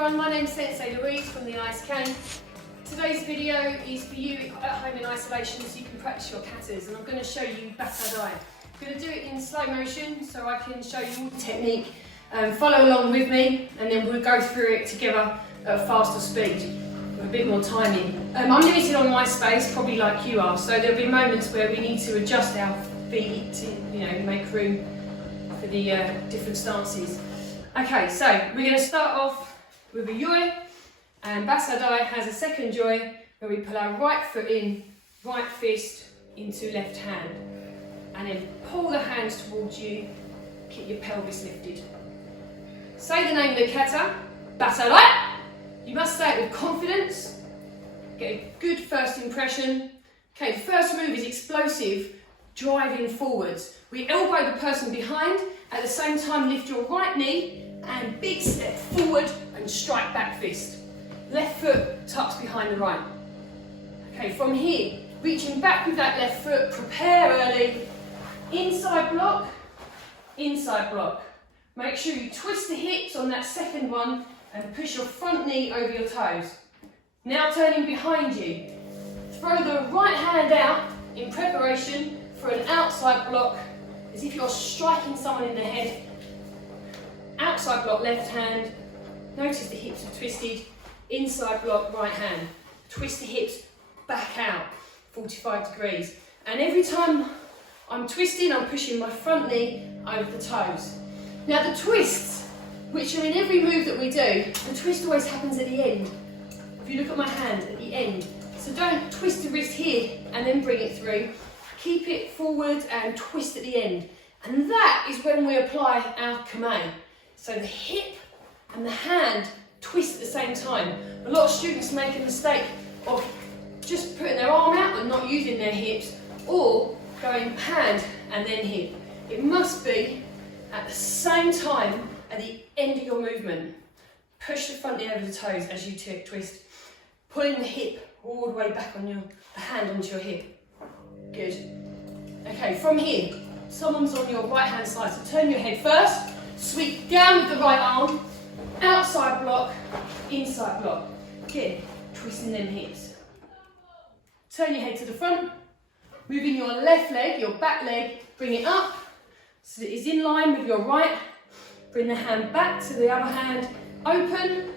everyone, my name's Sensei Louise from the ISK. Today's video is for you at home in isolation so you can practice your katas, and I'm going to show you Basai Dai. I'm going to do it in slow motion so I can show you all the technique. Follow along with me and then we'll go through it together at a faster speed with a bit more timing. I'm limited on my space, probably like you are, so there'll be moments where we need to adjust our feet to make room for the different stances. Okay, so we're going to start off with a yoi, and Basai Dai has a second yoi where we pull our right foot in, right fist into left hand, and then pull the hands towards you, keep your pelvis lifted. Say the name of the kata, Basai Dai. You must say it with confidence, get a good first impression. Okay, the first move is explosive, driving forwards. We elbow the person behind, at the same time lift your right knee and big step forward and strike back fist. Left foot tucks behind the right. Okay, from here, reaching back with that left foot, prepare early. Inside block, inside block. Make sure you twist the hips on that second one and push your front knee over your toes. Now turning behind you. Throw the right hand out in preparation for an outside block, as if you're striking someone in the head. Outside block, left hand. Notice the hips are twisted. Inside block, right hand. Twist the hips back out, 45 degrees. And every time I'm twisting, I'm pushing my front knee over the toes. Now the twists, which are in every move that we do, the twist always happens at the end. If you look at my hand, at the end. So don't twist the wrist here and then bring it through. Keep it forward and twist at the end. And that is when we apply our kame. So the hip and the hand twist at the same time. A lot of students make a mistake of just putting their arm out and not using their hips, or going hand and then hip. It must be at the same time at the end of your movement. Push the front knee over the toes as you twist. Pulling the hip all the way back on the hand onto your hip. Good. Okay, from here, someone's on your right hand side, so turn your head first, sweep down with the right arm, outside block, inside block. Again, twisting them hips. Turn your head to the front, moving your left leg, your back leg, bring it up so that it's in line with your right. Bring the hand back to the other hand, open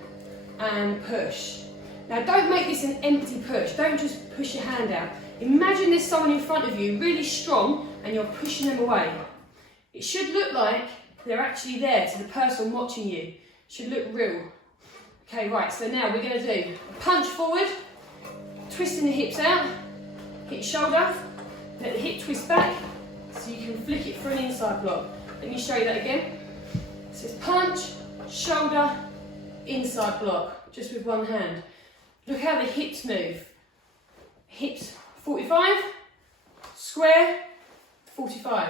and push. Now don't make this an empty push, don't just push your hand out. Imagine there's someone in front of you really strong and you're pushing them away. It should look like they're actually there to the person watching you. It should look real. Okay, right, so now we're going to do a punch forward, twisting the hips out, hit your shoulder, let the hip twist back so you can flick it for an inside block. Let me show you that again. So it's punch, shoulder, inside block, just with one hand. Look how the hips move. Hips 45, square, 45.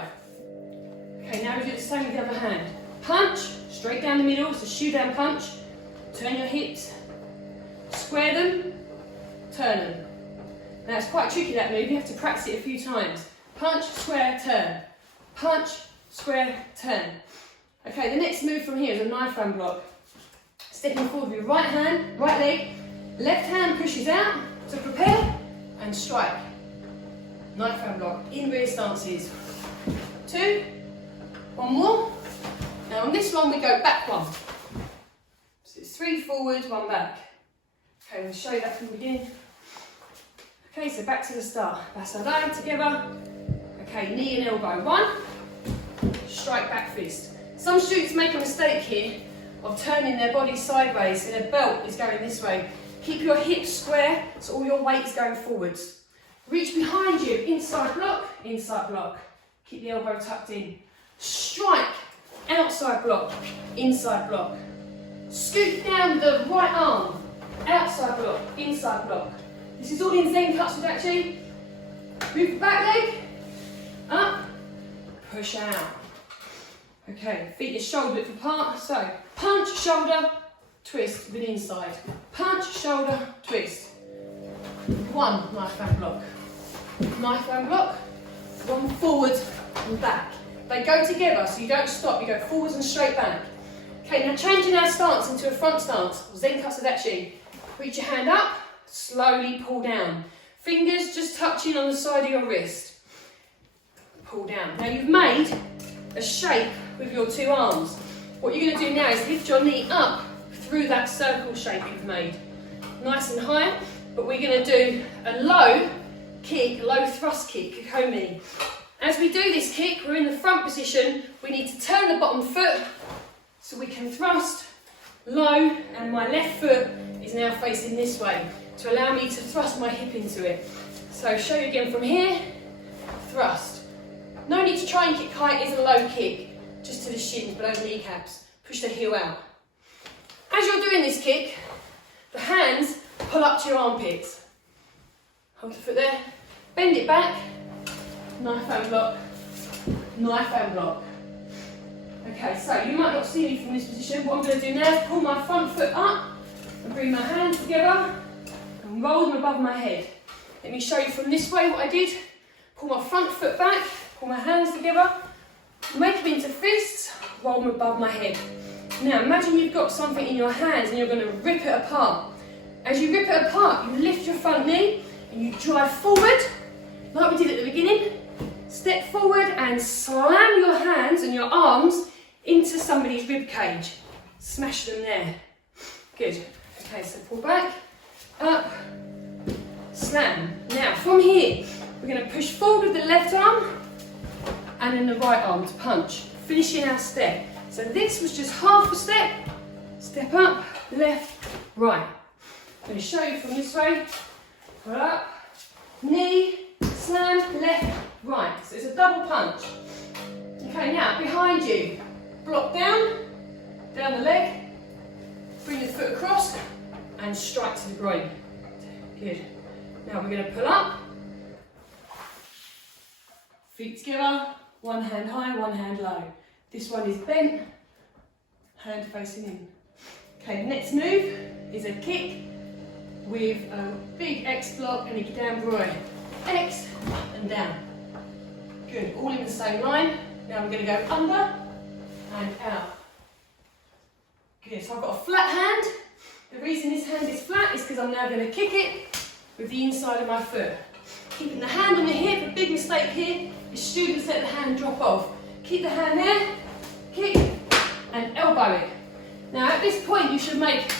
Okay, now we do the same with the other hand. Punch, straight down the middle, so shoe down punch. Turn your hips, square them, turn them. Now it's quite tricky, that move, you have to practice it a few times. Punch, square, turn. Punch, square, turn. Okay, the next move from here is a knife hand block. Stepping forward with your right hand, right leg, left hand pushes out, so prepare and strike. Knife hand block, in rear stances. 2, one more. Now on this one we go back one. So it's 3 forward, 1 back. Okay, we'll show you that from the beginning. Okay, so back to the start. Basai Dai together. Okay, knee and elbow. 1, strike back fist. Some students make a mistake here of turning their body sideways, so their belt is going this way. Keep your hips square, so all your weight is going forwards. Reach behind you, inside block, inside block. Keep the elbow tucked in. Strike, outside block, inside block. Scoop down the right arm, outside block, inside block. This is all in Zen cuts with actually. Move the back leg, up, push out. Okay, feet are shoulder width apart, so punch, shoulder, twist with inside. Punch, shoulder, twist. 1 knife hand block. Knife hand block. 1 forward and back. They go together, so you don't stop, you go forwards and straight back. Okay, now changing our stance into a front stance, Zen Katsudachi. Reach your hand up, slowly pull down. Fingers just touching on the side of your wrist. Pull down. Now you've made a shape with your two arms. What you're going to do now is lift your knee up through that circle shape you've made. Nice and high, but we're going to do a low kick, a low thrust kick, Kokomi. As we do this kick, we're in the front position. We need to turn the bottom foot so we can thrust low, and my left foot is now facing this way to allow me to thrust my hip into it. So show you again from here, thrust. No need to try and kick high, it is a low kick, just to the shins, below the kneecaps. Push the heel out. As you're doing this kick, the hands pull up to your armpits. Hold the foot there, bend it back, knife and block, knife and block. Okay, so you might not see me from this position. What I'm going to do now is pull my front foot up and bring my hands together and roll them above my head. Let me show you from this way what I did. Pull my front foot back, pull my hands together, make them into fists, roll them above my head. Now imagine you've got something in your hands and you're going to rip it apart. As you rip it apart, you lift your front knee and you drive forward, like we did at the beginning. Step forward and slam your hands and your arms into somebody's rib cage. Smash them there. Good. Okay, so pull back, up, slam. Now from here, we're going to push forward with the left arm and then the right arm to punch, finishing our step. So this was just half a step. Step up, left, right. I'm going to show you from this way. Pull up, knee, slam, left, right. So it's a double punch. Okay, now behind you, block down the leg, bring the foot across and strike to the groin. Good. Now we're going to pull up, feet together, one hand high, one hand low. This one is bent, hand facing in. Okay, the next move is a kick with a big X block and a down groin. X, up and down. Good, all in the same line. Now we're going to go under and out. Good, so I've got a flat hand. The reason this hand is flat is because I'm now going to kick it with the inside of my foot. Keeping the hand on the hip, a big mistake here is students let the hand drop off. Keep the hand there, kick and elbow it. Now at this point you should make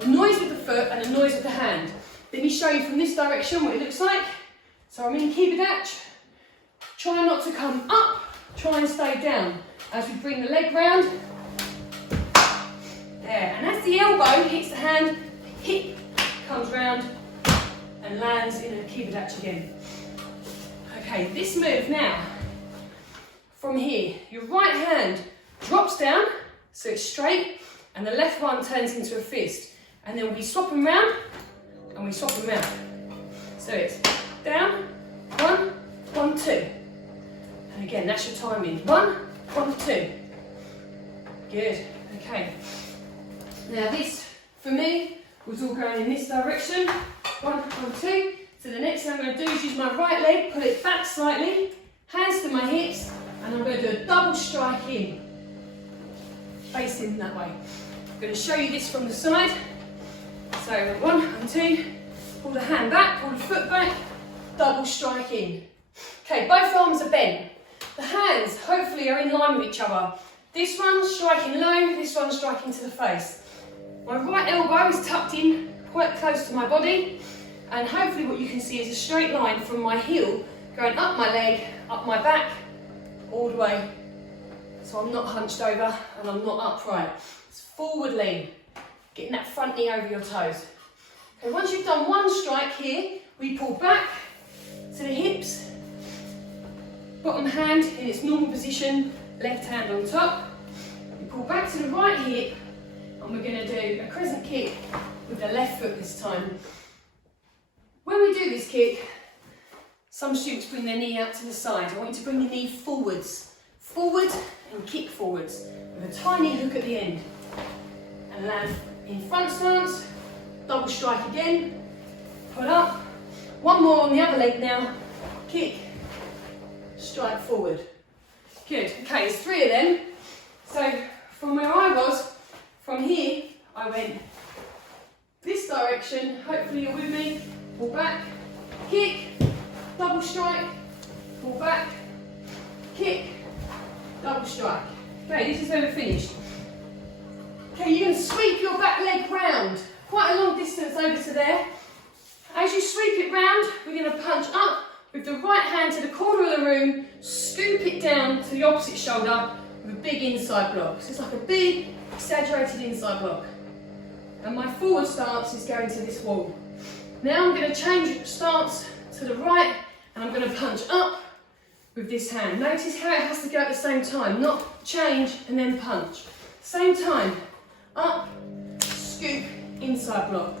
a noise with the foot and a noise with the hand. Let me show you from this direction what it looks like. So I'm in Kibadachi. Try not to come up, try and stay down. As we bring the leg round, there. And as the elbow hits the hand, hip comes round and lands in a Kibadachi again. Okay, this move now, from here, your right hand drops down, so it's straight, and the left one turns into a fist. And then we swap them round, and we swap them round. So it's down, 1, 1, 2. And again, that's your timing. 1, 1, 2. Good, okay. Now this, for me, was all going in this direction. 1, 1, 2. So the next thing I'm going to do is use my right leg, pull it back slightly, hands to my hips, and I'm going to do a double strike in, facing that way. I'm going to show you this from the side. So 1 and 2, pull the hand back, pull the foot back, double strike in. Okay, both arms are bent. The hands hopefully are in line with each other. This one's striking low, this one's striking to the face. My right elbow is tucked in quite close to my body, and hopefully what you can see is a straight line from my heel going up my leg, up my back, all the way. So I'm not hunched over and I'm not upright. It's forward lean, getting that front knee over your toes. Okay, once you've done one strike here, we pull back to the hips, bottom hand in its normal position, left hand on top. We pull back to the right hip, and we're going to do a crescent kick with the left foot this time. When we do this kick, some students bring their knee out to the side. I want you to bring the knee forwards, forward and kick forwards with a tiny hook at the end. And land in front stance, double strike again, pull up. One more on the other leg now, kick, strike forward. Good, okay, there's 3 of them. So from where I was, From here, I went this direction. Hopefully you're with me. Pull back, kick, double strike, pull back, kick, double strike. Okay, this is where we're finished. Okay, you're going to sweep your back leg round, quite a long distance over to there. As you sweep it round, we're going to punch up with the right hand to the corner of the room, scoop it down to the opposite shoulder with a big inside block. So it's like a big, exaggerated inside block. And my forward stance is going to this wall. Now I'm going to change stance to the right, and I'm going to punch up with this hand. Notice how it has to go at the same time, not change and then punch. Same time, up, scoop, inside block.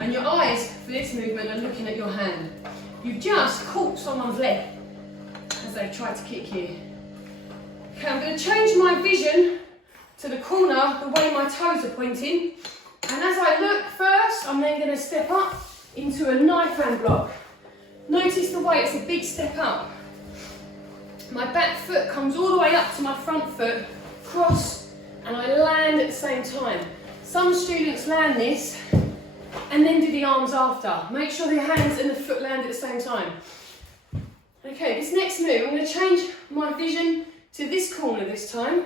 And your eyes for this movement are looking at your hand. You've just caught someone's leg as they try to kick you. Okay, I'm going to change my vision to the corner, the way my toes are pointing. And as I look first, I'm then going to step up into a knife hand block. Notice the way it's a big step up. My back foot comes all the way up to my front foot, cross, and I land at the same time. Some students land this and then do the arms after. Make sure the hands and the foot land at the same time. Okay, this next move, I'm going to change my vision to this corner this time.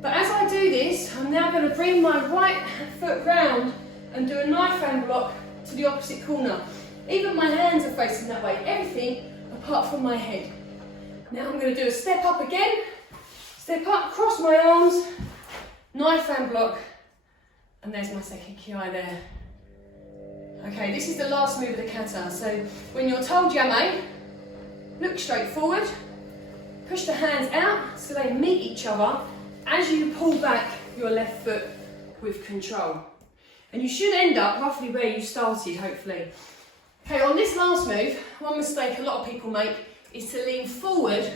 But as I do this, I'm now going to bring my right foot round and do a knife hand block to the opposite corner. Even my hands are facing that way, everything apart from my head. Now I'm going to do a step up again, step up, cross my arms, knife hand block, and there's my second ki there. Okay, this is the last move of the kata. So when you're told yame, look straight forward, push the hands out so they meet each other as you pull back your left foot with control. And you should end up roughly where you started, hopefully. Okay, on this last move, one mistake a lot of people make is to lean forward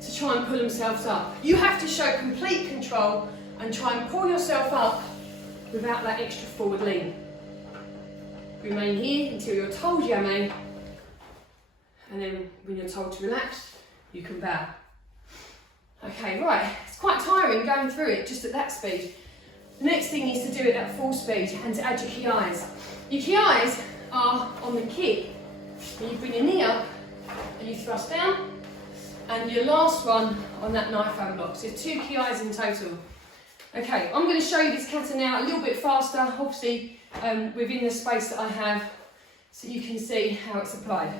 to try and pull themselves up. You have to show complete control and try and pull yourself up without that extra forward lean. Remain here until you're told yame, and then when you're told to relax, you can bow. Okay, right, it's quite tiring going through it just at that speed. The next thing is to do it at full speed and to add your ki. Your ki are on the kick, and you bring your knee up and you thrust down, and your last one on that knife hand block. So there's 2 ki in total. Okay, I'm going to show you this kata now a little bit faster, obviously within the space that I have, so you can see how it's applied.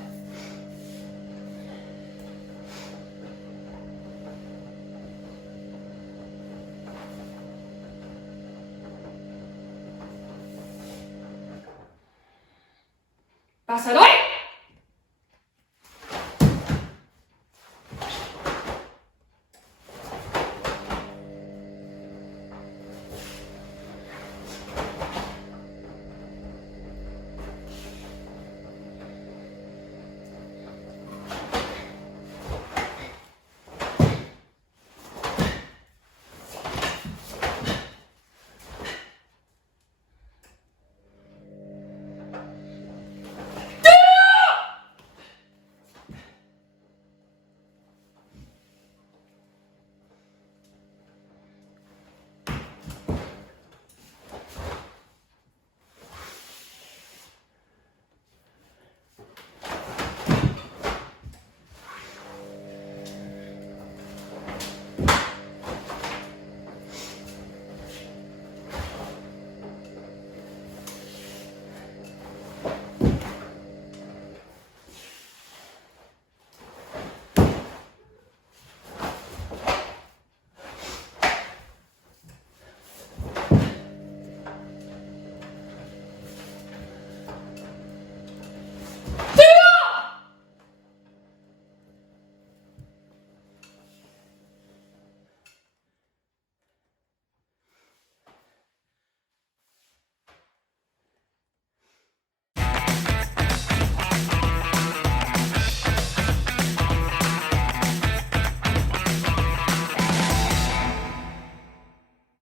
Basai Dai.